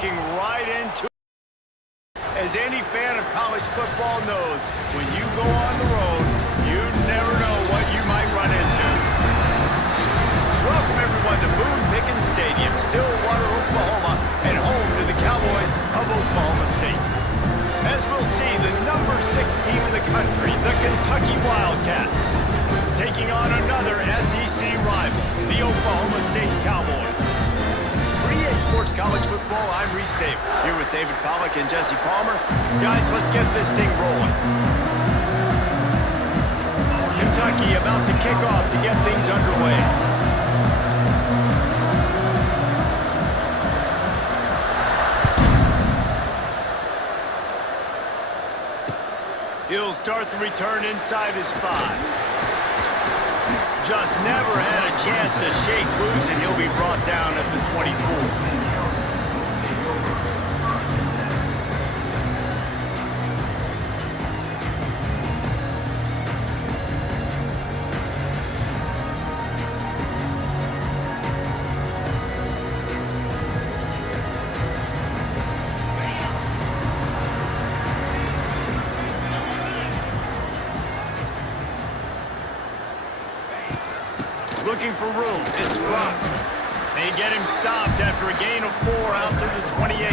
walking right into it. As any fan of college football knows, when you go on the road, you never know what you might run into. Welcome everyone to Boone Pickens Stadium, Stillwater, Oklahoma, and home to the Cowboys of Oklahoma State. As we'll see, the number 6 team in the country, the Kentucky Wildcats, taking on another SEC rival, the Oklahoma State Cowboys. For EA Sports College Football, I'm Reese Davis, here with David Pollack and Jesse Palmer. Guys, let's get this thing rolling. Kentucky about to kick off to get things underway. He'll start the return inside his 5. Just never had a chance to shake loose, and he'll be brought down at the 24. Looking for room, it's Brock. They get him stopped after a gain of 4 out to the 28.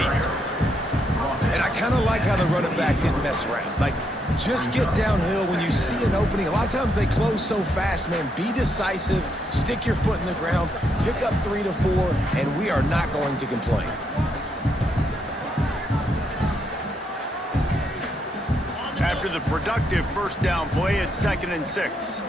And I kind of like how the running back didn't mess around. Like, just get downhill when you see an opening. A lot of times they close so fast, man. Be decisive, stick your foot in the ground, pick up 3 to 4, and we are not going to complain. After the productive first down play, it's 2nd and 6.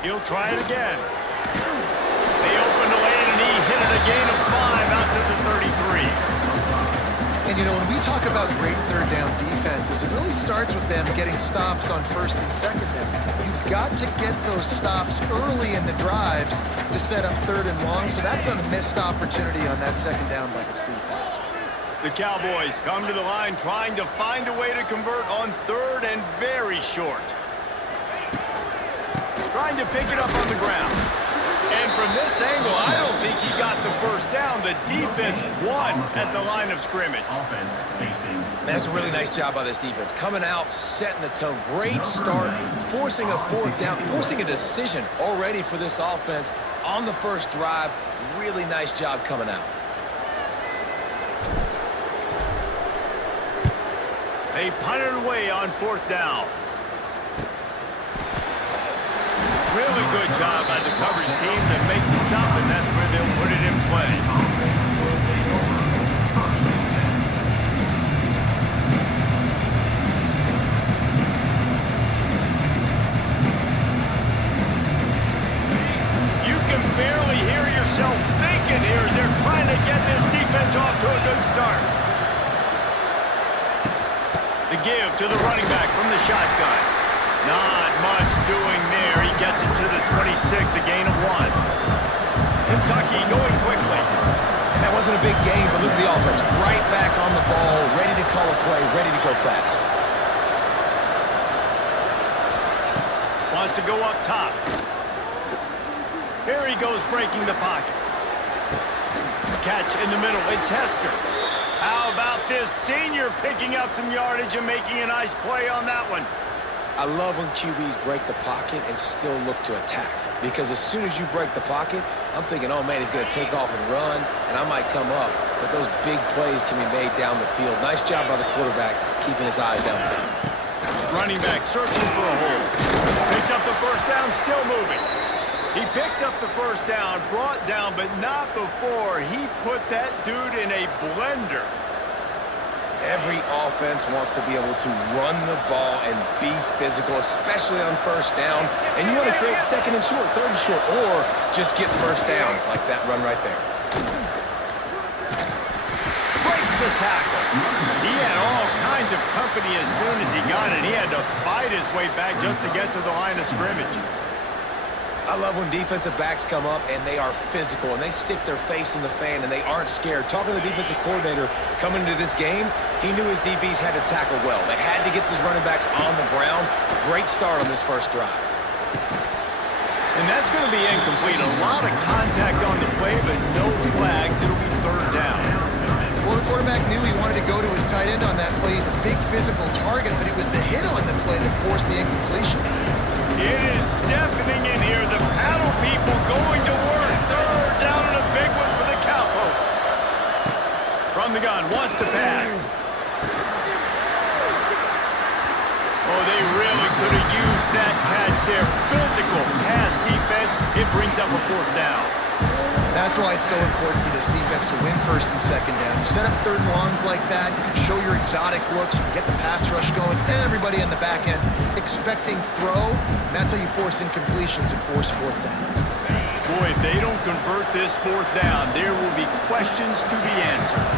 He'll try it again. They open the lane, and he hit it a gain of 5 out to the 33. And, you know, when we talk about great third down defenses, it really starts with them getting stops on 1st and 2nd down. You've got to get those stops early in the drives to set up 3rd and long, so that's a missed opportunity on that 2nd down by this defense. The Cowboys come to the line trying to find a way to convert on 3rd and very short. Trying to pick it up on the ground. And from this angle, I don't think he got the first down. The defense won at the line of scrimmage. That's a really nice job by this defense. Coming out, setting the tone. Great start, forcing a 4th down, forcing a decision already for this offense on the first drive. Really nice job coming out. They punt it away on 4th down. Really good job by the coverage team to make the stop, and that's where they'll put it in play. You can barely hear yourself thinking here as they're trying to get this defense off to a good start. The give to the running back from the shotgun. Not much doing there. He gets it to the 26, a gain of 1. Kentucky going quickly. And that wasn't a big game, but look at the offense. Right back on the ball, ready to call a play, ready to go fast. Wants to go up top. Here he goes breaking the pocket. Catch in the middle. It's Hester. How about this senior picking up some yardage and making a nice play on that one? I love when QBs break the pocket and still look to attack. Because as soon as you break the pocket, I'm thinking, oh man, he's going to take off and run, and I might come up. But those big plays can be made down the field. Nice job by the quarterback keeping his eyes down the field. Running back searching for a hole. Picks up the first down, still moving. He picks up the first down, brought down, but not before he put that dude in a blender. Every offense wants to be able to run the ball and be physical, especially on 1st down. And you want to create 2nd and short, 3rd and short, or just get first downs like that run right there. Breaks the tackle. He had all kinds of company as soon as he got it. He had to fight his way back just to get to the line of scrimmage. I love when defensive backs come up and they are physical and they stick their face in the fan and they aren't scared. Talking to the defensive coordinator coming into this game, he knew his DBs had to tackle well. They had to get these running backs on the ground. Great start on this first drive. And that's going to be incomplete. A lot of contact on the play, but no flags. It'll be third down. Well, the quarterback knew he wanted to go to his tight end on that play. He's a big physical target, but it was the hit on the play that forced the incompletion. It is deafening in here. The paddle people going to work. Third down and a big one for the Cowpokes. From the gun, wants to pass. Oh, they really could have used that catch there. Physical pass defense. It brings up a fourth down. That's why it's so important for this defense to win first and second down. You set up third and longs like that, you can show your exotic looks, you can get the pass rush going, everybody in the back end expecting throw. That's how you force incompletions and force fourth downs. Boy, if they don't convert this fourth down, there will be questions to be answered.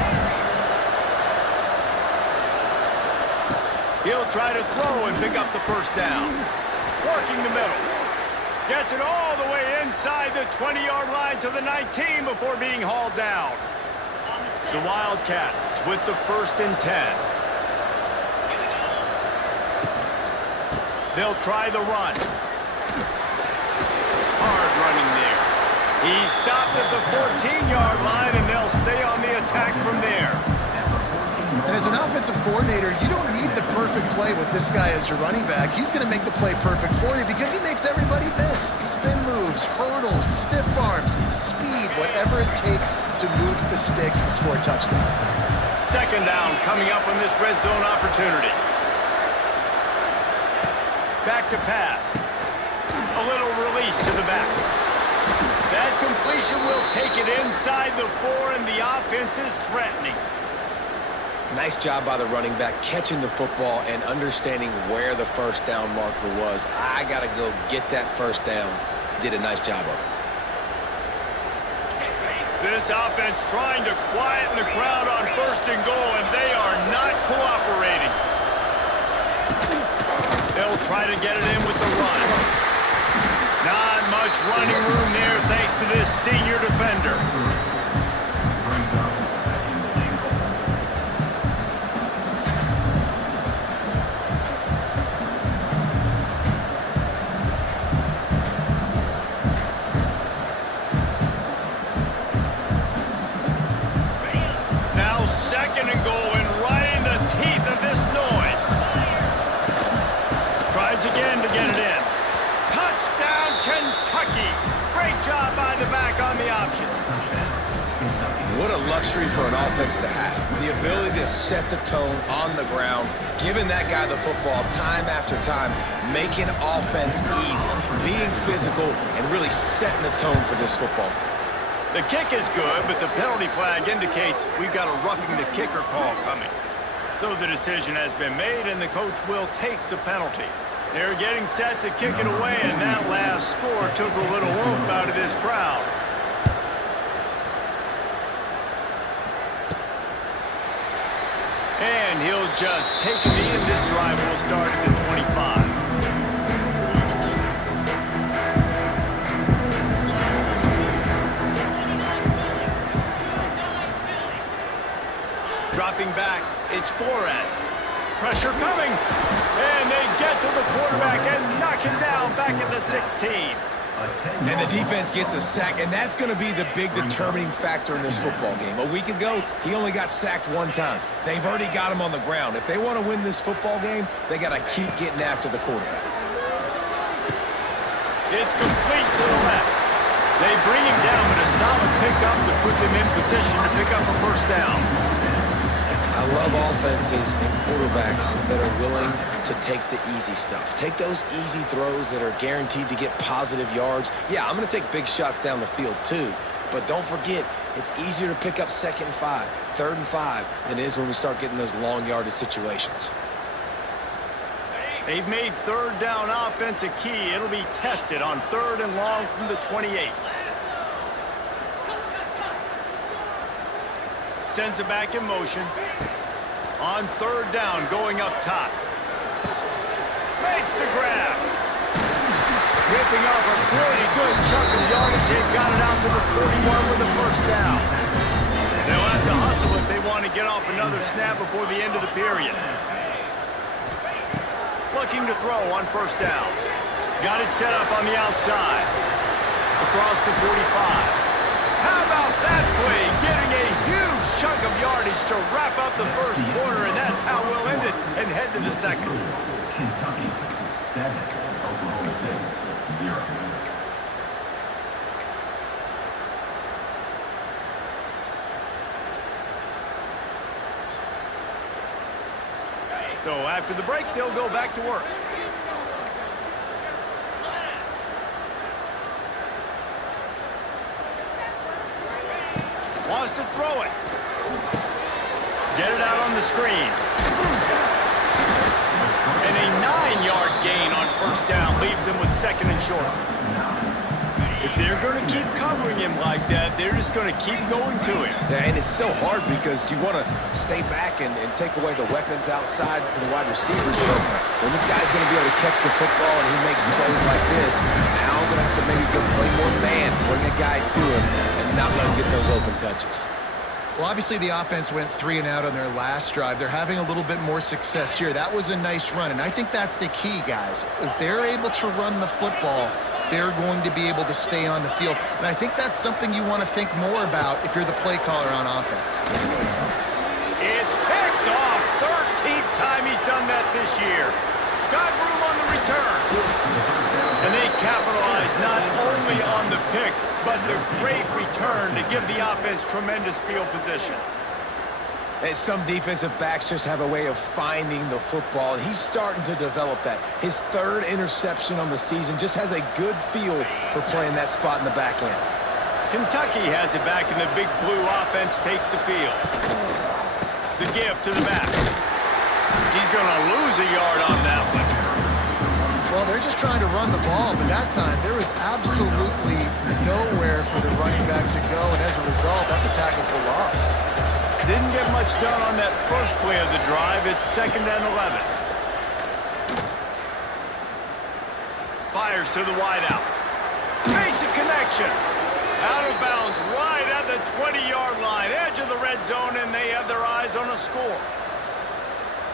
He'll try to throw and pick up the first down. Working the middle. Gets it all the way inside the 20-yard line to the 19 before being hauled down. The Wildcats with the 1st and 10. They'll try the run. Hard running there. He's stopped at the 14-yard line, and they'll stay on the attack from there. And as an offensive coordinator, you don't need the perfect play with this guy as your running back. He's going to make the play perfect for you because he makes everybody miss. Spin moves, hurdles, stiff arms, speed, whatever it takes to move the sticks and score touchdowns. Second down coming up on this red zone opportunity. Back to pass. A little release to the back. That completion will take it inside the 4, and the offense is threatening. Nice job by the running back catching the football and understanding where the first down marker was. I got to go get that first down. Did a nice job of it. This offense trying to quieten the crowd on 1st and goal, and they are not cooperating. They'll try to get it in with the run. Not much running room there thanks to this senior defender. Again to get it in. Touchdown, Kentucky. Great job by the back on the option. What a luxury for an offense to have. The ability to set the tone on the ground, giving that guy the football time after time, making offense easy, being physical, and really setting the tone for this football game. The kick is good, but the penalty flag indicates we've got a roughing the kicker call coming. So the decision has been made, and the coach will take the penalty. They're getting set to kick it away, and that last score took a little oomph out of this crowd. And he'll just take it in. This drive will start at the 25. Dropping back, it's Flores. Pressure coming, and they get to the quarterback and knock him down back at the 16. And the defense gets a sack, and that's going to be the big determining factor in this football game. A week ago, he only got sacked one time. They've already got him on the ground. If they want to win this football game, they got to keep getting after the quarterback. It's complete to the left. They bring him down with a solid pickup to put them in position to pick up a first down. I love offenses and quarterbacks that are willing to take the easy stuff. Take those easy throws that are guaranteed to get positive yards. Yeah, I'm going to take big shots down the field too, but don't forget, it's easier to pick up 2nd and 5, 3rd and 5 than it is when we start getting those long yardage situations. They've made 3rd down offense a key. It'll be tested on 3rd and long from the 28. Sends it back in motion. On 3rd down, going up top. Makes the grab. Ripping off a pretty good chunk of yardage. They've got it out to the 41 with the first down. They'll have to hustle if they want to get off another snap before the end of the period. Looking to throw on 1st down. Got it set up on the outside. across the 45. How about that play? Getting a huge chunk of yardage to wrap up the first quarter, and that's how we'll end it and head to the second. Kentucky 7, Oklahoma State 0. So after the break, they'll go back to work. Wants to throw it. Get it out on the screen. And a 9-yard gain on first down leaves them with second and short. If they're going to keep covering him like that, they're just going to keep going to him. Yeah, and it's so hard because you want to stay back and take away the weapons outside for the wide receivers. But when this guy's going to be able to catch the football and he makes plays like this, now I'm going to have to maybe go play more man, bring a guy to him, and not let him get those open touches. Well, obviously the offense went 3 and out on their last drive. They're having a little bit more success here. That was a nice run, and I think that's the key, guys. If they're able to run the football, they're going to be able to stay on the field. And I think that's something you want to think more about if you're the play caller on offense. It's picked off. 13th time he's done that this year. Got room on the return. And they capitalize not only on the pick, but the great return to give the offense tremendous field position. And some defensive backs just have a way of finding the football, and he's starting to develop that. His 3rd interception on the season, just has a good feel for playing that spot in the back end. Kentucky has it back, and the big blue offense takes the field. The give to the back. He's going to lose a yard on that one. Well, they're just trying to run the ball, but that time there was absolutely nowhere for the running back to go, and as a result, that's a tackle for loss. Didn't get much done on that first play of the drive. It's 2nd and 11. Fires to the wideout. Makes a connection. Out of bounds right at the 20-yard line. Edge of the red zone, and they have their eyes on a score.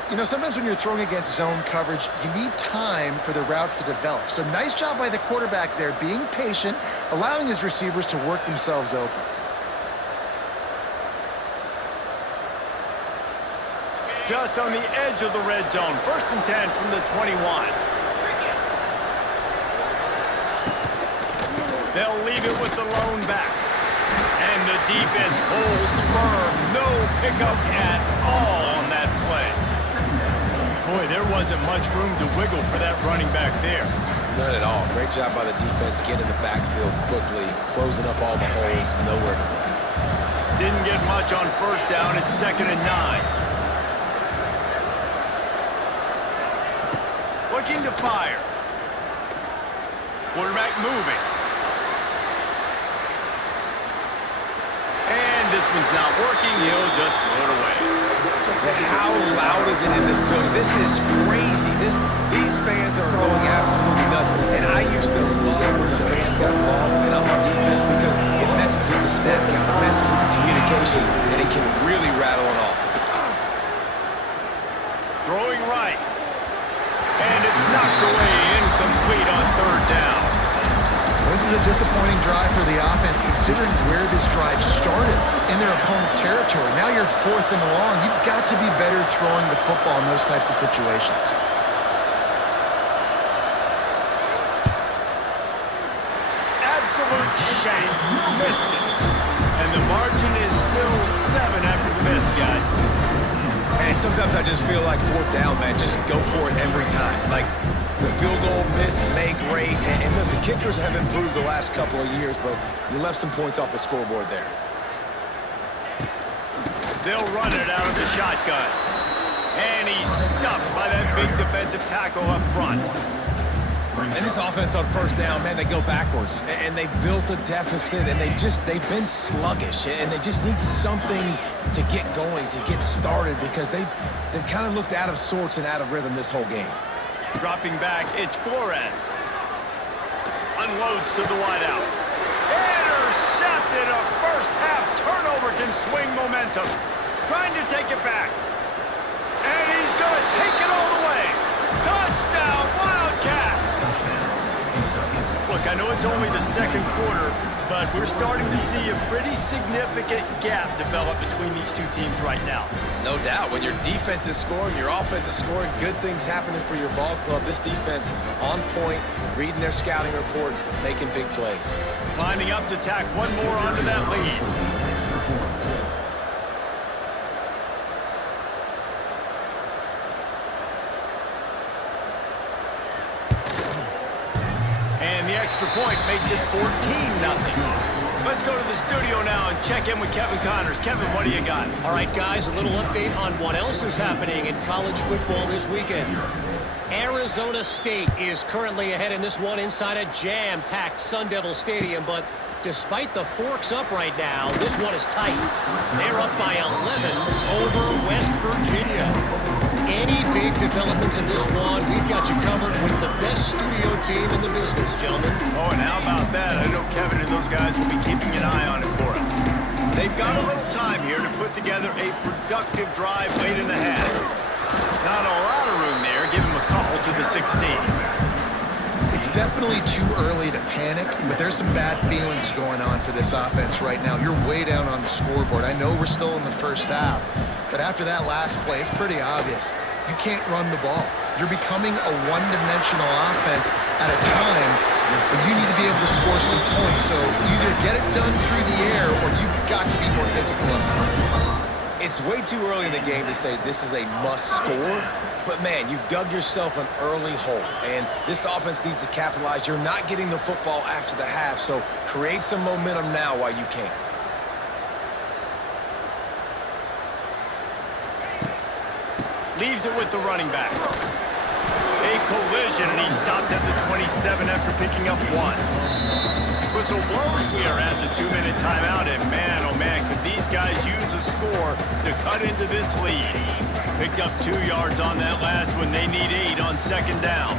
You know, sometimes when you're throwing against zone coverage, you need time for the routes to develop. So nice job by the quarterback there, being patient, allowing his receivers to work themselves open. Just on the edge of the red zone. 1st and 10 from the 21. They'll leave it with the lone back. And the defense holds firm. No pickup at all on that play. Boy, there wasn't much room to wiggle for that running back there. None at all. Great job by the defense getting in the backfield quickly, closing up all the holes, nowhere to go. Didn't get much on first down. It's 2nd and 9. Looking to fire. Quarterback moving. And this one's not working. He'll just throw it away. How loud is it in this building? This is crazy. These fans are going absolutely nuts. And I used to love when the fans got involved and up on defense because it messes with the snap count, it messes with the communication, and it can really rattle an offense. Throwing right. And it's knocked away, incomplete on 3rd down. This is a disappointing drive for the offense, considering where this drive started in their opponent territory. Now you're 4th and long. You've got to be better throwing the football in those types of situations. Absolute shank. Missed it. And the margin is still 7 after the miss, guys. And sometimes I just feel like 4th down, man, just go for it every time. Like, the field goal, miss, make, rate. And listen, kickers have improved the last couple of years, but you left some points off the scoreboard there. They'll run it out of the shotgun. And he's stuffed by that big defensive tackle up front. And this offense on 1st down, man, they go backwards. And they've built a deficit, and they've been sluggish. And they just need something to get going, to get started, because they've kind of looked out of sorts and out of rhythm this whole game. Dropping back, it's Flores. Unloads to the wideout. Intercepted. A first-half turnover can swing momentum. Trying to take it back. And he's going to take it all the way. Touchdown, Wildcats! Look, I know it's only the second quarter, but we're starting to see a pretty significant gap develop between these two teams right now. No doubt. When your defense is scoring, your offense is scoring, good things happening for your ball club. This defense on point, reading their scouting report, making big plays. Lining up to tack one more onto that lead. And the extra point makes it 14-0. Let's go to the studio now and check in with Kevin Connors. Kevin, what do you got? All right, guys, a little update on what else is happening in college football this weekend. Arizona State is currently ahead in this one inside a jam-packed Sun Devil Stadium, but despite the forks up right now, this one is tight. They're up by 11 over West Virginia. Any big developments in this one, we've got you covered with the best studio team in the business, gentlemen. Oh, and how about that? I know Kevin and those guys will be keeping an eye on it for us. They've got a little time here to put together a productive drive late in the half. Not a lot of room there. Give them a couple to the 16. It's definitely too early to panic, but there's some bad feelings going on for this offense right now. You're way down on the scoreboard. I know we're still in the first half, but after that last play, it's pretty obvious. You can't run the ball. You're becoming a one-dimensional offense at a time, but you need to be able to score some points. So either get it done through the air, or you've got to be more physical up front. It's way too early in the game to say this is a must score, but man, you've dug yourself an early hole, and this offense needs to capitalize. You're not getting the football after the half, so create some momentum now while you can. Leaves it with the running back. A collision, and he stopped at the 27 after picking up one. Whistle blows. We are at the 2-minute timeout, and man, oh man, could these guys use a score to cut into this lead. Picked up 2 yards on that last one. They need 8 on second down.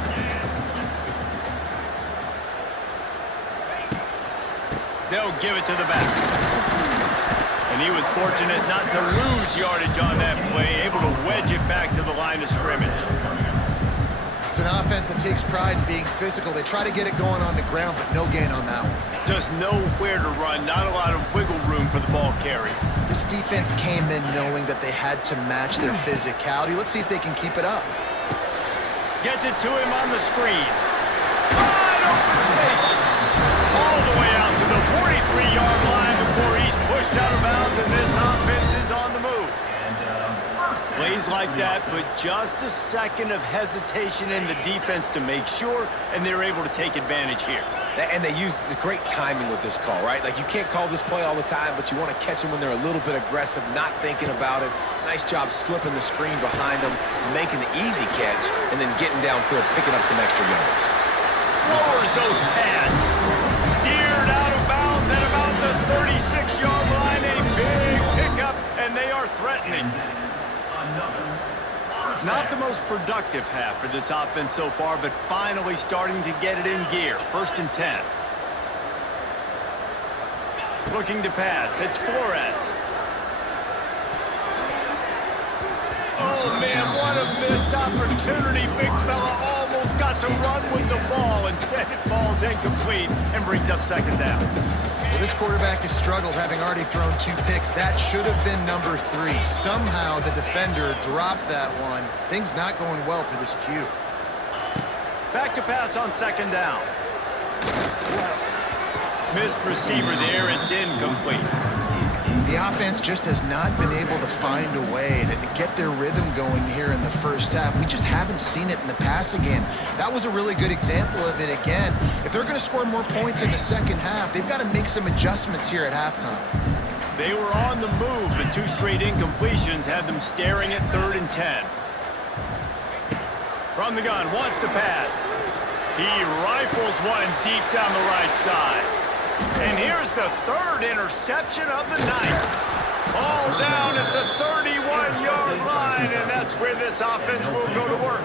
They'll give it to the back. And he was fortunate not to lose yardage on that play, able to wedge it back to the line of scrimmage. It's an offense that takes pride in being physical. They try to get it going on the ground, but no gain on that one. Just nowhere to run, not a lot of wiggle room for the ball carry. This defense came in knowing that they had to match their physicality. Let's see if they can keep it up. Gets it to him on the screen. Wide open spaces. All the way out to the 43-yard line before he's pushed out of bounds, and this offense is on the move. Plays like that, but just a second of hesitation in the defense to make sure, and they're able to take advantage here. And they use the great timing with this call, right? Like, you can't call this play all the time, but you want to catch them when they're a little bit aggressive, not thinking about it. Nice job slipping the screen behind them, making the easy catch, and then getting downfield, picking up some extra yards. Lowers those pads. Steered out of bounds at about the 36-yard line. A big pickup, and they are threatening. Not the most productive half for this offense so far, but finally starting to get it in gear. 1st and 10. Looking to pass. It's Flores. Oh, man, what a missed opportunity. Big fella almost got to run with the ball. Instead, it falls incomplete and brings up second down. Well, this quarterback has struggled, having already thrown 2 picks. That should have been number 3. Somehow the defender dropped that one. Things not going well for this Q. Back to pass on second down. Missed receiver there. It's incomplete. The offense just has not been able to find a way to get their rhythm going here in the first half. We just haven't seen it in the passing game. That was a really good example of it again. If they're going to score more points in the second half, they've got to make some adjustments here at halftime. They were on the move, but 2 straight incompletions had them staring at 3rd and 10. From the gun, wants to pass. He rifles one deep down the right side. And here's the 3rd interception of the night. All down at the 31-yard line, and that's where this offense will go to work.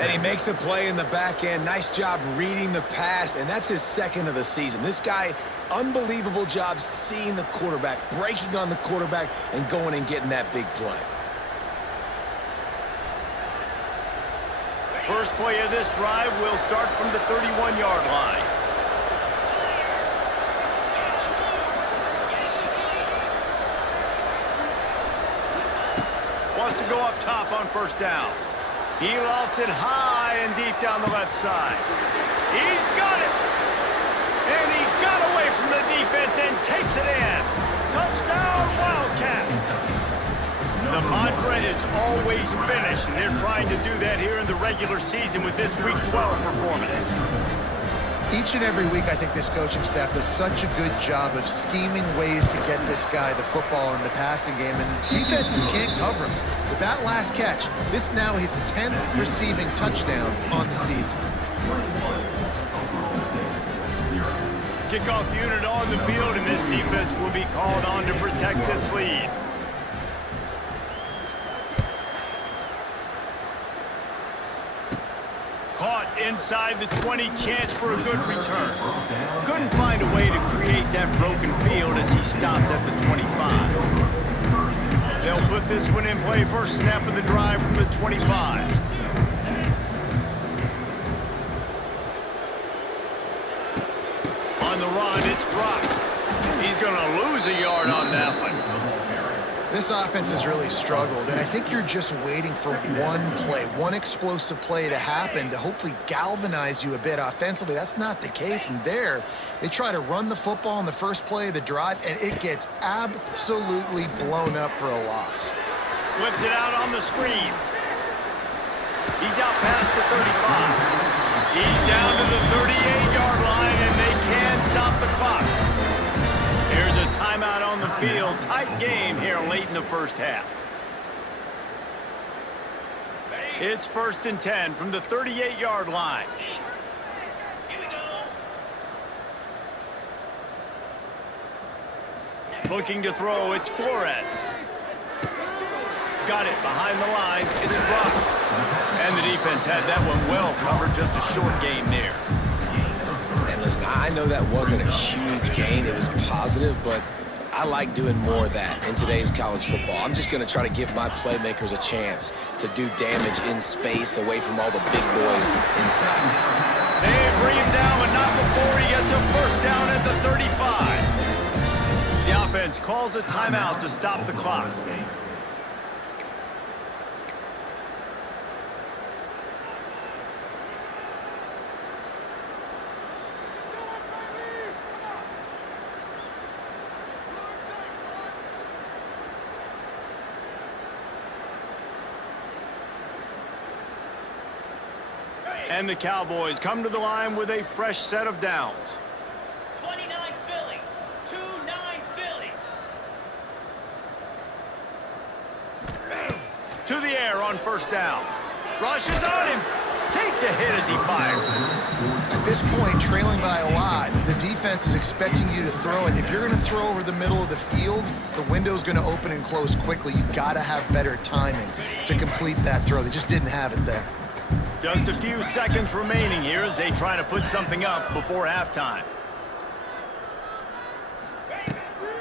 And he makes a play in the back end. Nice job reading the pass, and that's his 2nd of the season. This guy, unbelievable job seeing the quarterback, breaking on the quarterback, and going and getting that big play. First play of this drive will start from the 31-yard line. top on first down. He lofts it high and deep down the left side. He's got it! And he got away from the defense and takes it in. Touchdown, Wildcats! The mantra is always finish, and they're trying to do that here in the regular season with this Week 12 performance. Each and every week, I think this coaching staff does such a good job of scheming ways to get this guy the football in the passing game, and defenses can't cover him. With that last catch, this now his 10th receiving touchdown on the season. Kickoff unit on the field, and this defense will be called on to protect this lead. Caught inside the 20, chance for a good return. Couldn't find a way to create that broken field as he stopped at the 25. They'll put this one in play, first snap of the drive from the 25. On the run, it's dropped. He's going to lose a yard on that one. This offense has really struggled, and I think you're just waiting for one play, one explosive play to happen to hopefully galvanize you a bit offensively. That's not the case, and there, they try to run the football on the first play of the drive, and it gets absolutely blown up for a loss. Flips it out on the screen. He's out past the 35. He's down to the 38-yard line, and they can stop the clock. There's a timeout on the field. Tight game here late in the first half. It's 1st and 10 from the 38-yard line. Looking to throw, it's Flores. Got it behind the line. It's blocked. And the defense had that one well covered. Just a short game there. And listen, I know that wasn't a huge gain. It was positive, but I like doing more of that in today's college football. I'm just going to try to give my playmakers a chance to do damage in space away from all the big boys inside. They bring him down, but not before he gets a first down at the 35. The offense calls a timeout to stop the clock. And the Cowboys come to the line with a fresh set of downs. 29 Philly, 2-9 Philly. To the air on first down. Rushes on him. Takes a hit as he fires. At this point, trailing by a lot, the defense is expecting you to throw it. If you're going to throw over the middle of the field, the window's going to open and close quickly. You got to have better timing to complete that throw. They just didn't have it there. Just a few seconds remaining here as they try to put something up before halftime.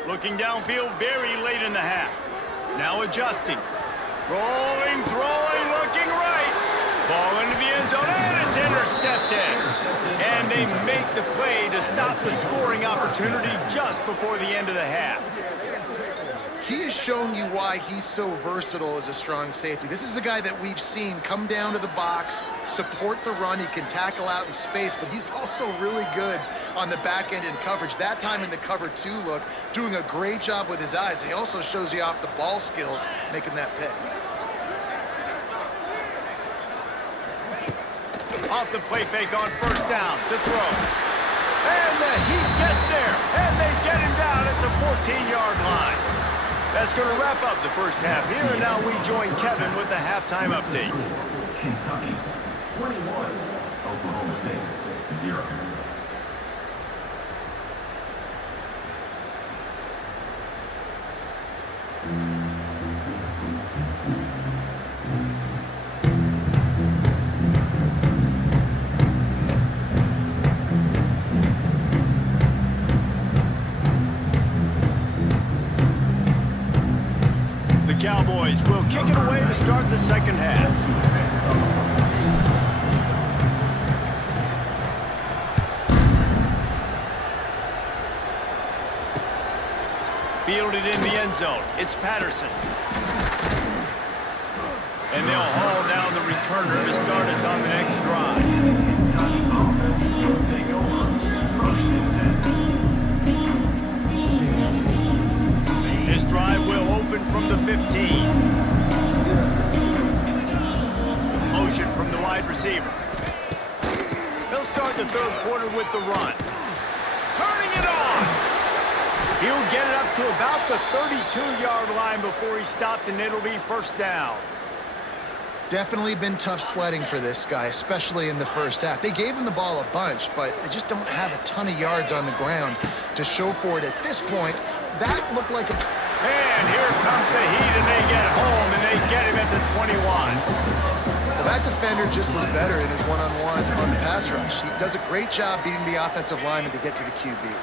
Looking downfield very late in the half. Now adjusting. Rolling, throwing, looking right. Ball into the end zone, and it's intercepted. And they make the play to stop the scoring opportunity just before the end of the half. He has shown you why he's so versatile as a strong safety. This is a guy that we've seen come down to the box, support the run. He can tackle out in space, but he's also really good on the back end in coverage. That time in the cover two look, doing a great job with his eyes. And he also shows you off the ball skills, making that pick. Off the play fake on first down to throw. And the Heat gets there, and they get him down at the 14-yard line. That's going to wrap up the first half here, and now we join Kevin with the halftime update. Kentucky 21, Oklahoma State 0. The Cowboys will kick it away to start the second half. Fielded in the end zone. It's Patterson. And they'll haul down the returner to start us on the next drive. Kentucky offense will take over. First and 10. This drive will open from the 15. Motion from the wide receiver. He'll start the third quarter with the run. Turning it on! He'll get it up to about the 32-yard line before he stopped, and it'll be first down. Definitely been tough sledding for this guy, especially in the first half. They gave him the ball a bunch, but they just don't have a ton of yards on the ground to show for it at this point. That looked like a... And here comes the heat, and they get home, and they get him at the 21. Well, that defender just was better in his one-on-one on the pass rush. He does a great job beating the offensive lineman to get to the QB.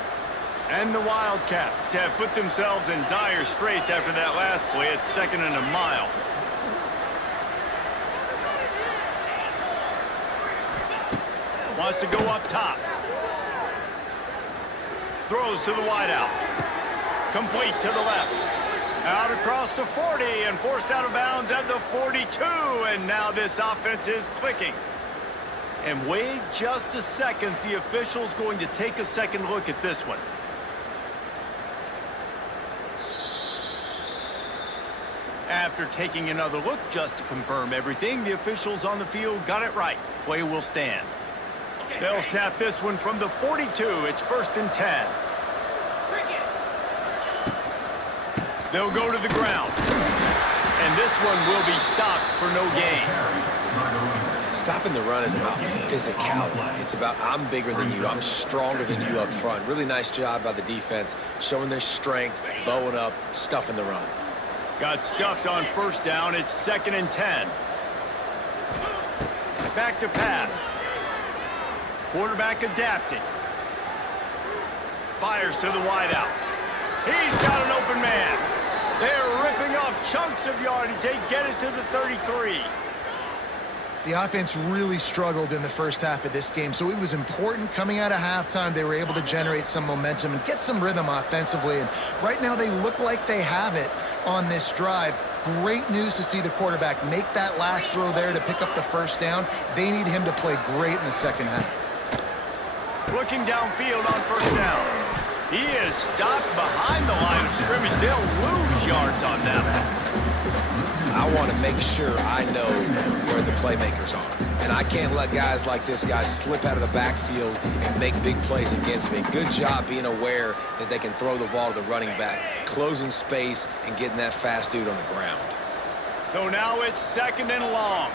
And the Wildcats have put themselves in dire straits after that last play. It's 2nd and a mile. Wants to go up top. Throws to the wideout. Complete to the left. Out across the 40 and forced out of bounds at the 42. And now this offense is clicking. And wait just a second. The official's going to take a second look at this one. After taking another look just to confirm everything, the officials on the field got it right. Play will stand. They'll snap this one from the 42. It's 1st and 10. They'll go to the ground. And this one will be stopped for no gain. Stopping the run is about physicality. It's about I'm bigger than you. I'm stronger than you up front. Really nice job by the defense, showing their strength, bowing up, stuffing the run. Got stuffed on first down. It's 2nd and 10. Back to pass. Quarterback adapting. Fires to the wideout. He's got an open man. They're ripping off chunks of yardage. They get it to the 33. The offense really struggled in the first half of this game, so it was important coming out of halftime. They were able to generate some momentum and get some rhythm offensively, and right now they look like they have it on this drive. Great news to see the quarterback make that last throw there to pick up the first down. They need him to play great in the second half. Looking downfield on first down. He is stopped behind the line of scrimmage. They'll lose yards on that one. I want to make sure I know where the playmakers are. And I can't let guys like this guy slip out of the backfield and make big plays against me. Good job being aware that they can throw the ball to the running back, closing space, and getting that fast dude on the ground. So now it's 2nd and long.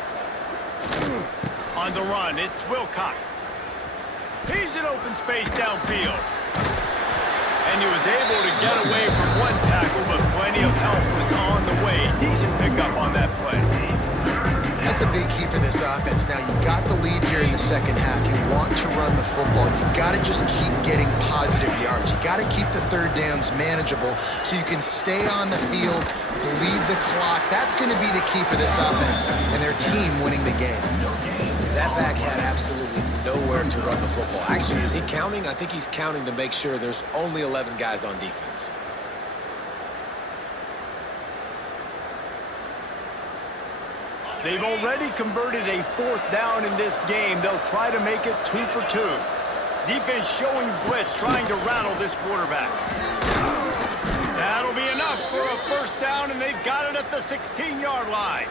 On the run, it's Wilcox. He's in open space downfield. And he was able to get away from one tackle, but plenty of help was on the way. Decent pickup on that play. That's a big key for this offense. Now, you've got the lead here in the second half. You want to run the football. You've got to just keep getting positive yards. You've got to keep the third downs manageable so you can stay on the field, bleed the clock. That's going to be the key for this offense and their team winning the game. That back had absolutely nowhere to run the football. Actually, is he counting? I think he's counting to make sure there's only 11 guys on defense. They've already converted a 4th down in this game. They'll try to make it 2 for 2. Defense showing blitz, trying to rattle this quarterback. That'll be enough for a first down, and they've got it at the 16-yard line.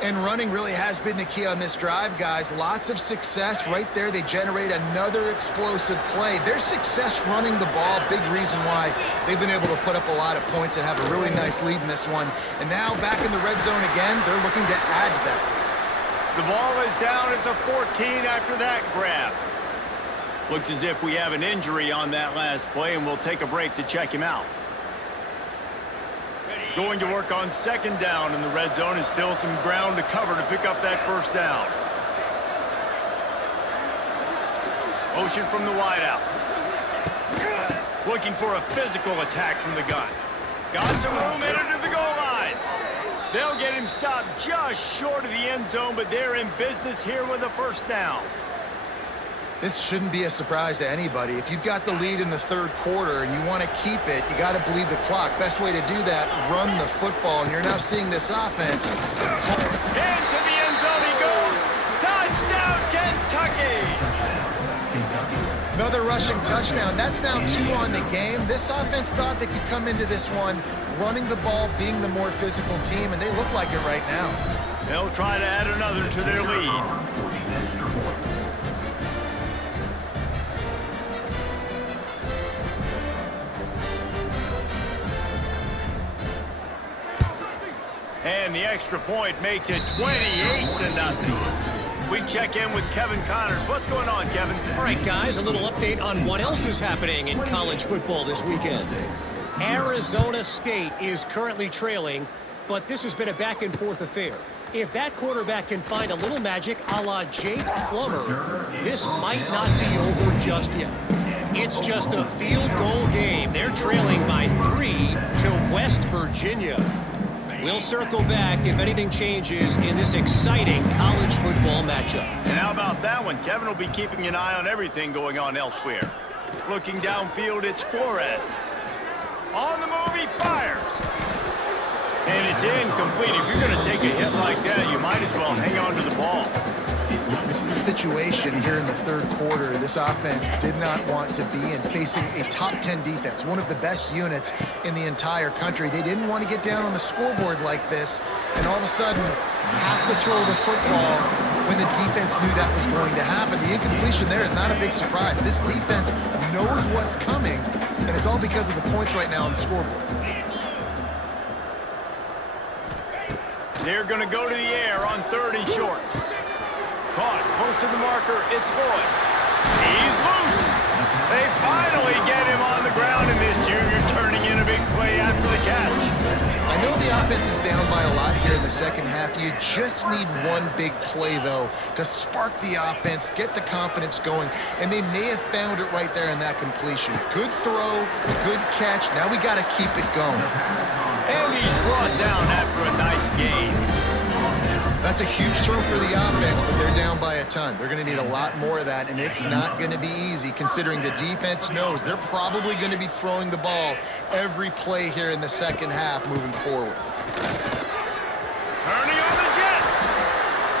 And running really has been the key on this drive, guys. Lots of success right there. They generate another explosive play. Their success running the ball, big reason why they've been able to put up a lot of points and have a really nice lead in this one. And now back in the red zone again, they're looking to add to that. The ball is down at the 14 after that grab. Looks as if we have an injury on that last play, and we'll take a break to check him out. Going to work on 2nd down in the red zone, and still some ground to cover to pick up that first down. Motion from the wideout. Looking for a physical attack from the gun. Got some room headed to the goal line. They'll get him stopped just short of the end zone, but they're in business here with a first down. This shouldn't be a surprise to anybody. If you've got the lead in the third quarter and you want to keep it, you got to bleed the clock. Best way to do that, run the football. And you're now seeing this offense. Into the end zone he goes. Touchdown, Kentucky! Another rushing touchdown. That's now 2 on the game. This offense thought they could come into this one running the ball, being the more physical team, and they look like it right now. They'll try to add another to their lead. And the extra point makes it 28-0. We check in with Kevin Connors. What's going on, Kevin? All right, guys, a little update on what else is happening in college football this weekend. Arizona State is currently trailing, but this has been a back-and-forth affair. If that quarterback can find a little magic a la Jake Plummer, this might not be over just yet. It's just a field goal game. They're trailing by 3 to West Virginia. We'll circle back if anything changes in this exciting college football matchup. And how about that one? Kevin will be keeping an eye on everything going on elsewhere. Looking downfield, it's Flores. On the move, he fires. And it's incomplete. If you're going to take a hit like that, you might as well hang on to the ball. This is a situation here in the third quarter this offense did not want to be in, facing a top 10 defense, one of the best units in the entire country. They didn't want to get down on the scoreboard like this and all of a sudden have to throw the football when the defense knew that was going to happen. The incompletion there is not a big surprise. This defense knows what's coming, and it's all because of the points right now on the scoreboard. They're going to go to the air on 3rd and short. Caught close to the marker. It's Lloyd. He's loose. They finally get him on the ground, and this junior turning in a big play after the catch. I know the offense is down by a lot here in the second half. You just need one big play, though, to spark the offense, get the confidence going, and they may have found it right there in that completion. Good throw, good catch. Now we got to keep it going. And he's brought down after a nice gain. That's a huge throw for the offense, but they're down by a ton. They're going to need a lot more of that, and it's not going to be easy considering the defense knows they're probably going to be throwing the ball every play here in the second half moving forward. Turning on the Jets.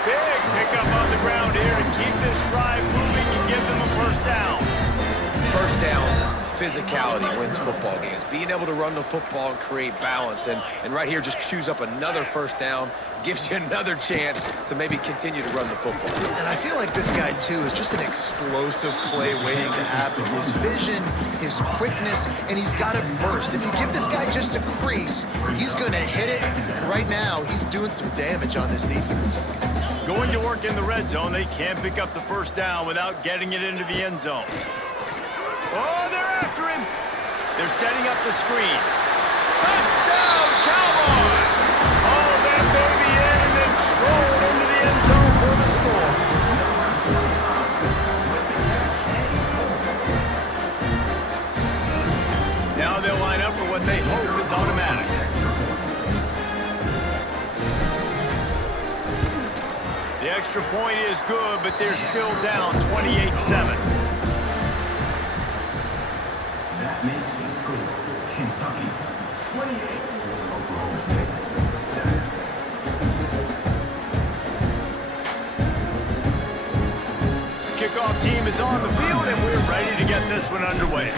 Big pickup on the ground here to keep this drive moving and give them a first down. First down, physicality wins football games. Being able to run the football and create balance. And right here, just choose up another first down, gives you another chance to maybe continue to run the football. And I feel like this guy, too, is just an explosive play waiting to happen. His vision, his quickness, and he's got to burst. If you give this guy just a crease, he's going to hit it. Right now, he's doing some damage on this defense. Going to work in the red zone. They can't pick up the first down without getting it into the end zone. Oh, they're after him. They're setting up the screen. Touchdown, Cowboys! Oh, that baby in and then stroll into the end zone for the score. Now they'll line up for what they hope is automatic. The extra point is good, but they're still down 28-7. That makes the score Kentucky 28, Oklahoma State 7. Kickoff team is on the field, and we're ready to get this one underway.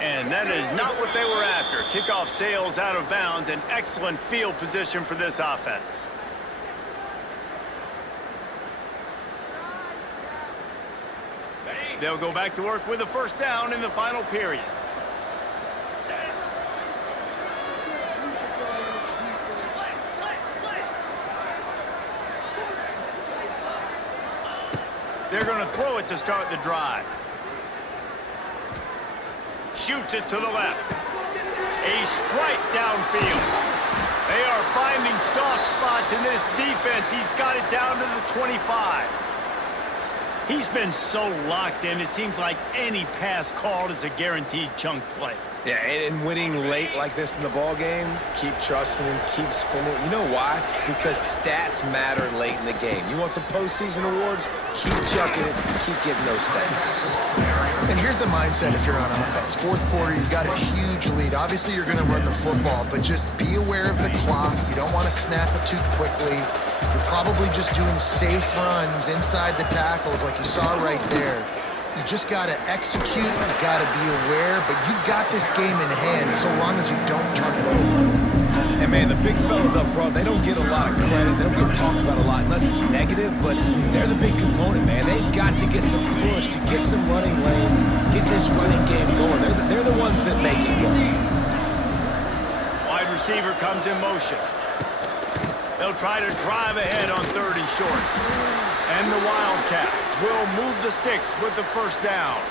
And that is not what they were after. Kickoff sails out of bounds, an excellent field position for this offense. They'll go back to work with a first down in the final period. They're going to throw it to start the drive. Shoots it to the left. A strike downfield. They are finding soft spots in this defense. He's got it down to the 25. He's been so locked in, it seems like any pass called is a guaranteed chunk play. Yeah, and winning late like this in the ball game, keep trusting and keep spinning. You know why? Because stats matter late in the game. You want some postseason awards? Keep chucking it, keep getting those stats. And here's the mindset if you're on offense. Fourth quarter, you've got a huge lead. Obviously, you're going to run the football, but just be aware of the clock. You don't want to snap it too quickly. You're probably just doing safe runs inside the tackles like you saw right there. You just got to execute, you got to be aware, but you've got this game in hand so long as you don't turn it over. And man, the big fellas up front, they don't get a lot of credit. They don't get talked about a lot unless it's negative, but they're the big component, man. They've got to get some push, to get some running lanes, get this running game going. They're the ones that make it go. Wide receiver comes in motion. They'll try to drive ahead on 3rd and short. And the Wildcats will move the sticks with the first down.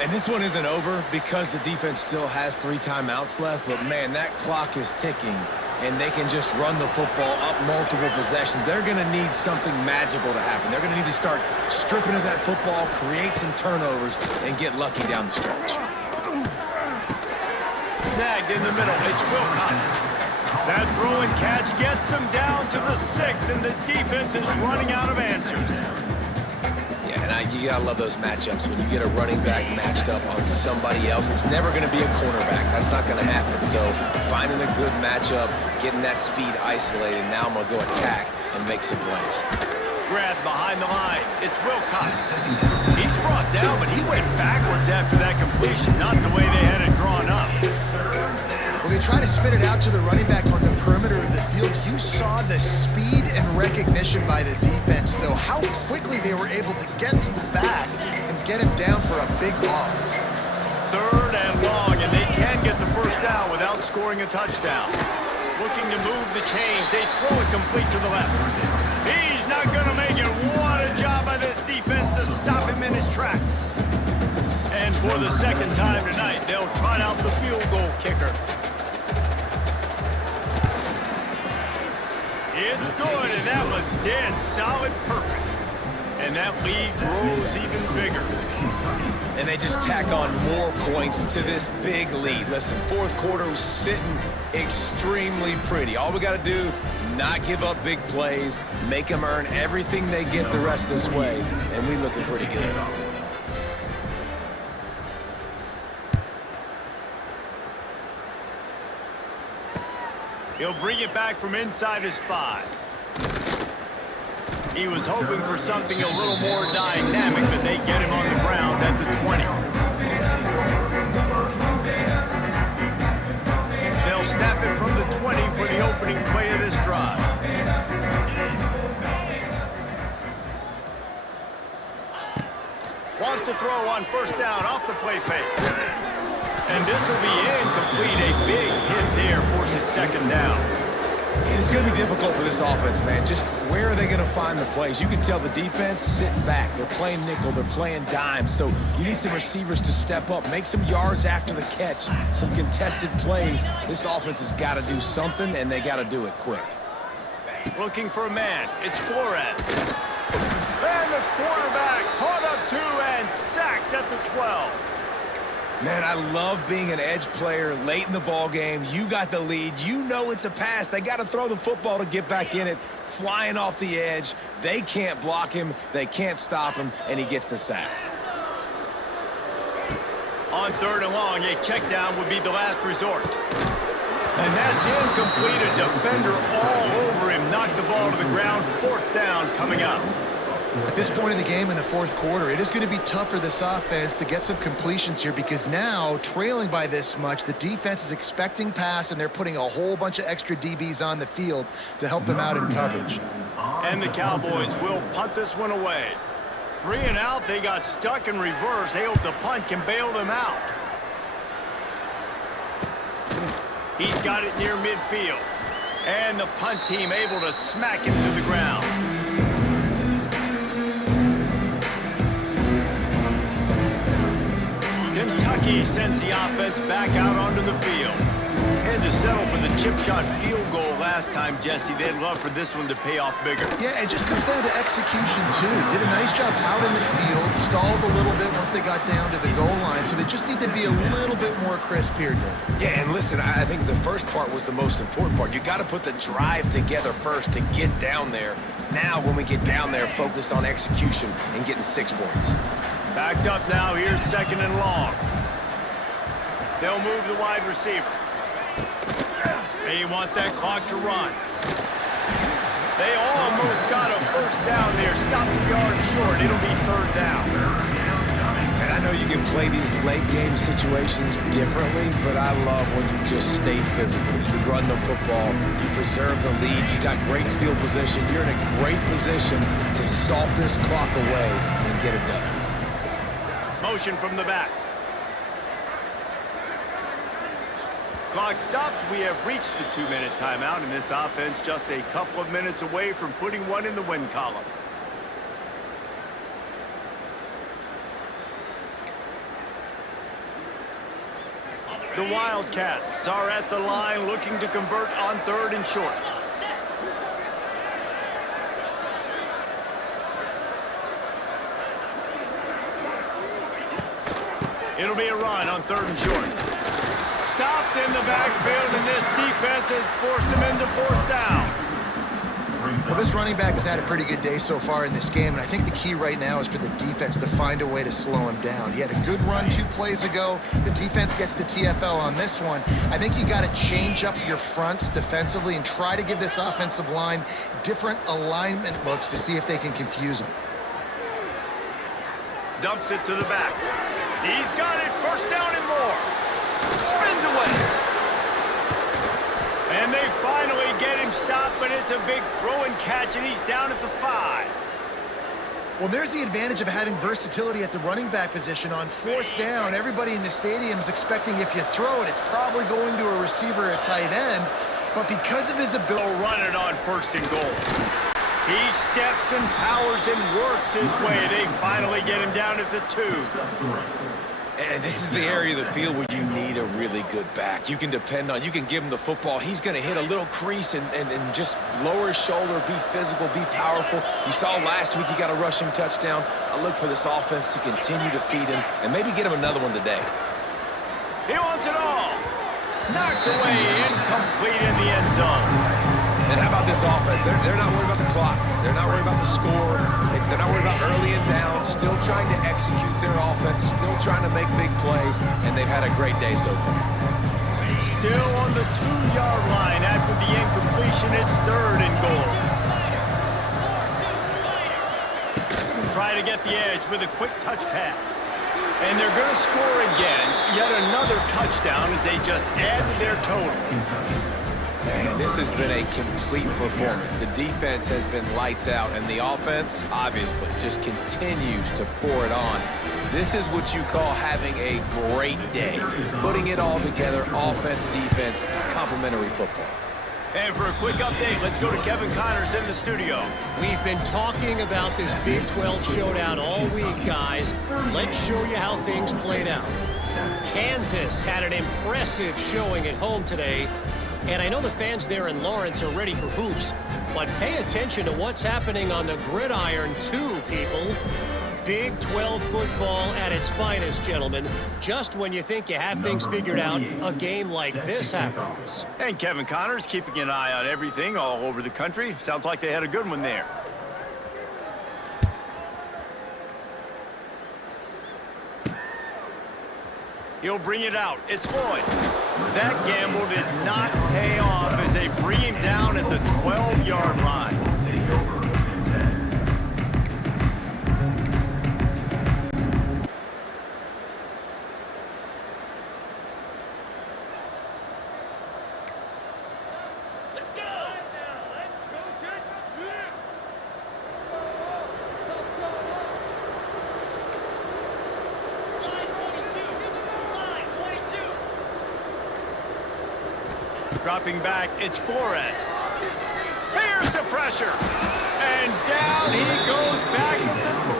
And this one isn't over because the defense still has 3 timeouts left, but man, that clock is ticking, and they can just run the football up multiple possessions. They're going to need something magical to happen. They're going to need to start stripping of that football, create some turnovers, and get lucky down the stretch. Snagged in the middle. It's Wilcox. That throw and catch gets them down to the 6, and the defense is running out of answers. Yeah, and you gotta love those matchups. When you get a running back matched up on somebody else, it's never gonna be a cornerback. That's not gonna happen. So finding a good matchup, getting that speed isolated, now I'm gonna go attack and make some plays. Grabbed behind the line. It's Wilcox. He's brought down, but he went backwards after that completion, not the way they had it drawn up. Well, they try to spit it out to the running back on the perimeter of the field. You saw the speed and recognition by the defense, though, how quickly they were able to get to the back and get him down for a big loss. 3rd and long, and they can get the first down without scoring a touchdown. Looking to move the chains. They throw it complete to the left. He's not going to make it. What a job by this defense to stop him in his tracks. And for the second time tonight, they'll trot out the field goal kicker. It's good, and that was dead solid perfect. And that lead grows even bigger. And they just tack on more points to this big lead. Listen, 4th quarter was sitting extremely pretty. All we got to do, not give up big plays, make them earn everything they get the rest this way, and we looking pretty good. He'll bring it back from inside his 5. He was hoping for something a little more dynamic, but they get him on the ground at the 20. They'll snap it from the 20 for the opening play of this drive. Wants to throw on 1st down off the play fake. And this will be incomplete. A big hit there forces 2nd down. It's going to be difficult for this offense, man. Just where are they going to find the plays? You can tell the defense sitting back. They're playing nickel. They're playing dime. So you need some receivers to step up, make some yards after the catch, some contested plays. This offense has got to do something, and they got to do it quick. Looking for a man. It's Flores. And the quarterback caught up 2 and sacked at the 12. Man, I love being an edge player late in the ball game. You got the lead. You know it's a pass. They got to throw the football to get back in it. Flying off the edge. They can't block him. They can't stop him, and he gets the sack. On 3rd and long, a check down would be the last resort. And that's incomplete. A defender all over him. Knocked the ball to the ground. 4th down coming up. At this point in the game in the 4th quarter, it is going to be tough for this offense to get some completions here because now, trailing by this much, the defense is expecting pass, and they're putting a whole bunch of extra DBs on the field to help them out in coverage. And the Cowboys will punt this one away. 3 and out, they got stuck in reverse. They hope the punt can bail them out. He's got it near midfield. And the punt team able to smack him to the ground. Kentucky sends the offense back out onto the field. And to settle for the chip shot field goal last last time, Jesse. They'd love for this one to pay off bigger. Yeah, it just comes down to execution, too. Did a nice job out in the field, stalled a little bit once they got down to the goal line, so they just need to be a little bit more crisp here, Dave. Yeah, and listen, I think the first part was the most important part. You got to put the drive together first to get down there. Now, when we get down there, focus on execution and getting 6 points. Backed up now. Here's 2nd and long. They'll move the wide receiver. They want that clock to run. They almost got a first down there. Stop the yard short. It'll be 3rd down. And I know you can play these late game situations differently, but I love when you just stay physical. You run the football, you preserve the lead, you got great field position. You're in a great position to salt this clock away and get it done. Motion from the back. Clock stops. We have reached the 2-minute timeout, and this offense just a couple of minutes away from putting one in the win column. The Wildcats are at the line looking to convert on 3rd and short. It'll be a run on 3rd and short. Stopped in the backfield, and this defense has forced him into 4th down. Well, this running back has had a pretty good day so far in this game, and I think the key right now is for the defense to find a way to slow him down. He had a good run 2 plays ago. The defense gets the TFL on this one. I think you got to change up your fronts defensively and try to give this offensive line different alignment looks to see if they can confuse him. Dumps it to the back. He's got it. 1st down and more. Spins away. And they finally get him stopped, but it's a big throw and catch, and he's down at the 5. Well, there's the advantage of having versatility at the running back position. On 4th down, everybody in the stadium is expecting if you throw it, it's probably going to a receiver or a tight end. But because of his ability... He'll run it on 1st and goal. He steps and powers and works his way. They finally get him down at the 2. And this is the area of the field where you need a really good back. You can depend on, you can give him the football. He's going to hit a little crease and just lower his shoulder, be physical, be powerful. You saw last week he got a rushing touchdown. I look for this offense to continue to feed him and maybe get him another one today. He wants it all. Knocked away, incomplete in the end zone. And how about this offense? They're not worried about the clock. They're not worried about the score. They're not worried about early and down. Still trying to execute their offense. Still trying to make big plays. And they've had a great day so far. Still on the 2-yard line after the incompletion. It's 3rd and goal. Try to get the edge with a quick touch pass. And they're going to score again. Yet another touchdown as they just add to their total. Man, this has been a complete performance. The defense has been lights out, and the offense, obviously, just continues to pour it on. This is what you call having a great day. Putting it all together, offense, defense, complementary football. And for a quick update, let's go to Kevin Connors in the studio. We've been talking about this Big 12 showdown all week, guys. Let's show you how things played out. Kansas had an impressive showing at home today. And I know the fans there in Lawrence are ready for hoops, but pay attention to what's happening on the gridiron too, people. Big 12 football at its finest, gentlemen. Just when you think you have things figured out, a game like this happens. And Kevin Connors keeping an eye on everything all over the country. Sounds like they had a good one there. He'll bring it out. It's Floyd. That gamble did not pay off as they bring him down at the 12-yard line. Dropping back, it's Flores. Here's the pressure. And down he goes back at the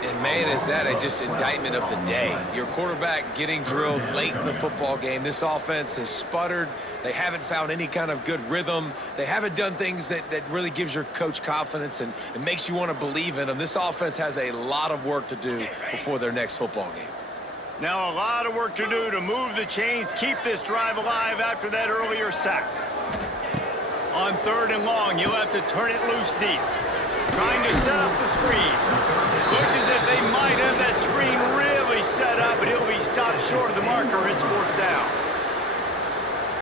3. And man, is that just indictment of the day. Your quarterback getting drilled late in the football game. This offense has sputtered. They haven't found any kind of good rhythm. They haven't done things that really gives your coach confidence and it makes you want to believe in them. This offense has a lot of work to do before their next football game. Now a lot of work to do to move the chains, keep this drive alive after that earlier sack. On 3rd and long, you'll have to turn it loose deep. Trying to set up the screen.